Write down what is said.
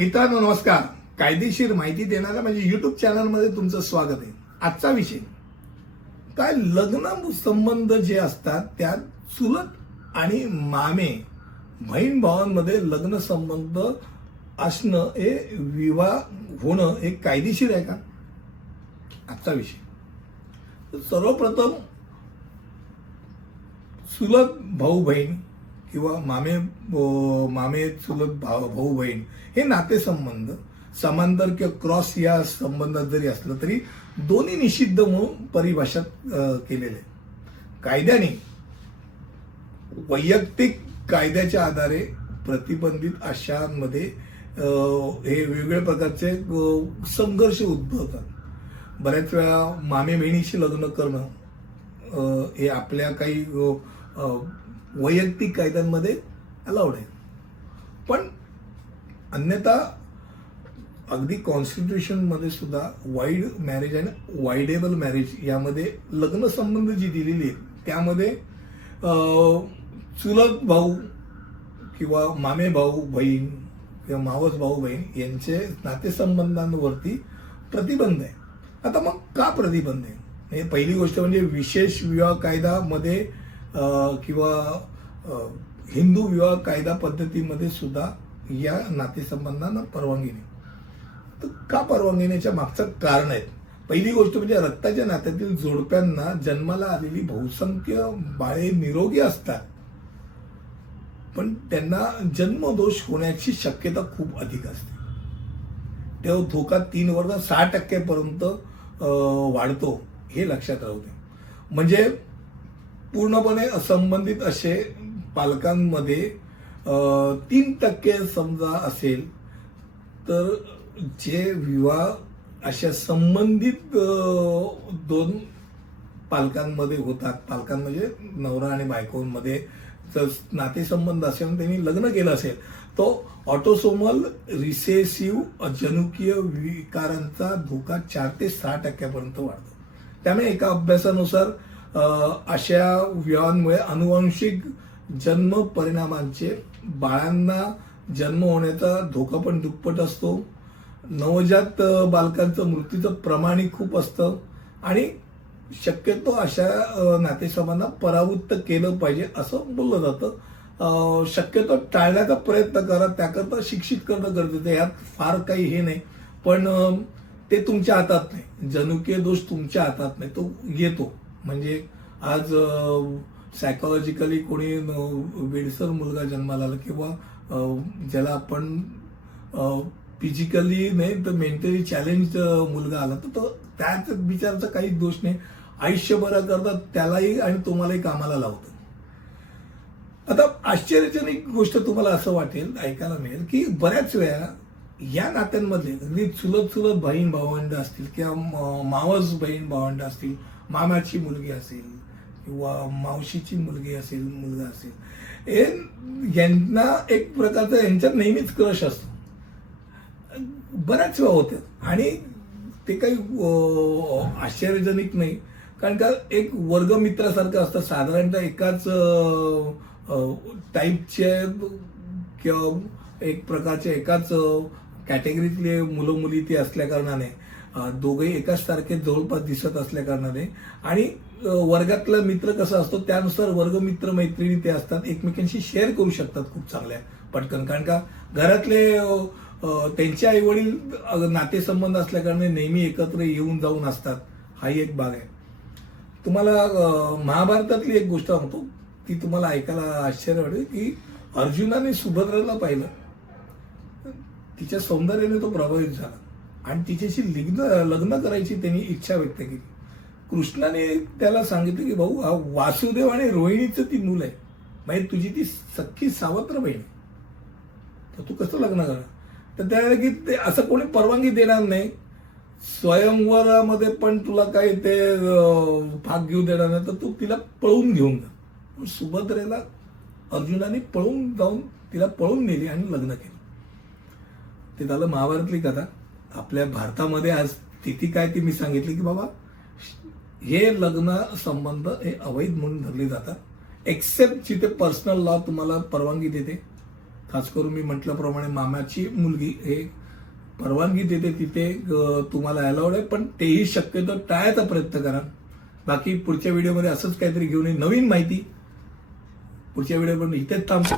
मित्रांनो नमस्कार. कायदेशीर माहिती देणाऱ्या म्हणजे युट्यूब चॅनलमध्ये तुमचं स्वागत आहे. आजचा विषय काय, लग्न संबंध जे असतात त्यात चुलत आणि मामे बहीण भावांमध्ये लग्न संबंध असणं हे विवाह होणं हे कायदेशीर आहे का, आजचा विषय. सर्वप्रथम चुलत भाऊ बहीण किंवा मामे चुलत भाऊ बहीण हे नातेसंबंध समांतर किंवा क्रॉस या संबंधात जरी असलं तरी दोन्ही निषिद्ध म्हणून परिभाषित केलेले. कायद्याने वैयक्तिक कायद्याच्या आधारे प्रतिबंधित अशांमध्ये हे वेगवेगळ्या प्रकारचे संघर्ष उद्भवतात. बऱ्याच वेळा मामे बहिणीशी लग्न करणं हे आपल्या काही वैयक्तिक कायद्यांमध्ये अलाउड आहे, पण अन्यथा अगदी कॉन्स्टिट्यूशन मध्ये सुद्धा वाईड मॅरेज आणि वाईडेबल मॅरेज यामध्ये लग्न संबंध जी दिलेली आहे त्यामध्ये चुलत भाऊ किंवा मामे भाऊ बहीण किंवा मावस भाऊ बहीण यांचे नातेसंबंधांवरती प्रतिबंध आहे. आता मग का प्रतिबंध आहे? पहिली गोष्ट म्हणजे विशेष विवाह कायद्यामध्ये किंवा हिंदू विवाह कायदा पद्धतीमध्ये सुद्धा या नातेसंबंधांना परवानगी नाही. तर का परवानगी नाही मागचं कारण आहे. पहिली गोष्ट म्हणजे रक्ताच्या नात्यातील जोडप्यांना जन्माला आलेली बहुसंख्य बाळे निरोगी असतात, पण त्यांना जन्मदोष होण्याची शक्यता खूप अधिक असते. तेव्हा धोका 3 वर्ष 6% वाढतो, हे लक्षात राहू दे. म्हणजे पूर्णपणे असंबंधित असे पालकांमध्ये 3% समजा असेल तर जे विवाह अशा संबंधित 2 पालकांमध्ये होतात, पालकां म्हणजे नवरा आणि बायकोंमध्ये जर नातेसंबंध असेल त्यांनी लग्न केलं असेल तो ऑटोसोमल रिसेसिव्ह जनुकीय विकारांचा धोका 4 ते 6% वाढतो. त्यामुळे एका अभ्यासानुसार अशा विवाहांमुळे अनुवांशिक जन्म परिणामांचे बाळांना जन्म होण्याचा धोका पण दुप्पट असतो. नवजात बालकांचं मृत्यूचं प्रमाणही खूप असतं आणि शक्यतो अशा नातेसंबंधांना परावृत्त केलं पाहिजे असं बोललं जातं. शक्यतो टाळण्याचा प्रयत्न करा, त्याकरता शिक्षित करणं गरजेचं आहे. यात फार काही हे नाही, पण ते तुमच्या हातात नाही. जनुकीय दोष तुमच्या हातात नाही, तो येतो. म्हणजे आज सायकोलॉजिकली कोणी वेडसर मुलगा जन्माला आला किंवा ज्याला आपण फिजिकली नाही तर मेंटली चॅलेंज मुलगा आला तर त्याच विचाराचा काहीच दोष नाही. आयुष्यभरा करता त्यालाही आणि तुम्हालाही कामाला लावतं. आता आश्चर्यजनक गोष्ट तुम्हाला असं वाटेल, ऐकायला मिळेल की बऱ्याच वेळा या नात्यांमध्ये अगदी चुलत बहीण भावंड असतील किंवा मावस बहीण भावंड असतील, मामाची मुलगी असेल किंवा मावशीची मुलगी असेल, मुलगा असेल, यांना एक प्रकारचा यांच्यात नेहमीच क्रश असतो. बऱ्याच वेळा होते आणि ते काही आश्चर्यजनक नाही, कारण का एक वर्गमित्रासारखं असतं. साधारणतः एकाच टाईपचे किंवा एक प्रकारचे एकाच कॅटेगरीतले मुलं मुली ते असल्या कारणाने दोघेही एकाच सारखे जवळपास दिसत असल्या कारणाने आणि वर्गातला मित्र कसा असतो त्यानुसार वर्गमित्र मैत्रिणी ते असतात, एकमेकांशी शेअर करू शकतात खूप चांगल्या पटकन. कारण का घरातले त्यांचे आई वडील नातेसंबंध असल्या कारणाने नेहमी एकत्र येऊन जाऊन असतात. हाही एक भाग आहे. तुम्हाला महाभारतातली एक गोष्ट सांगतो, ती तुम्हाला ऐकायला आश्चर्य वाटेल की अर्जुनाने सुभद्राला पाहिलं, तिच्या सौंदर्याने तो प्रभावित झाला आणि तिच्याशी लग्न करायची त्यांनी इच्छा व्यक्त केली. कृष्णाने त्याला सांगितलं की भाऊ, हा वासुदेव आणि रोहिणीचं ती मूल आहे, म्हणजे तुझी ती सख्खी सावत्र बहीण, तर तू कसं लग्न करणार? तर त्याला की ते असं कोणी परवानगी देणार नाही, स्वयंवरामध्ये पण तुला काही ते भाग घेऊ देणार नाही, तर तू तिला पळून घेऊन जा. सुभद्रेला अर्जुनाने पळून जाऊन तिला पळून नेली आणि लग्न केलं. ते झालं महाभारतली कथा. आपल्या भारतामध्ये आज स्थिती काय ती मी सांगितली की बाबा हे लग्न संबंध हे अवैध म्हणून धरले जातात, एक्सेप्ट जिथे पर्सनल लॉ तुम्हाला परवानगी देते खास करून मी म्हटल्याप्रमाणे मामाची मुलगी हे परवानगी देते तिथे तुम्हाला अलाउड आहे, पण तेही शक्यतो टाळायचा प्रयत्न करा. बाकी पुढच्या व्हिडिओमध्ये असंच काहीतरी घेऊन नवीन माहिती पुढच्या व्हिडिओ पण इथेच थांबतो.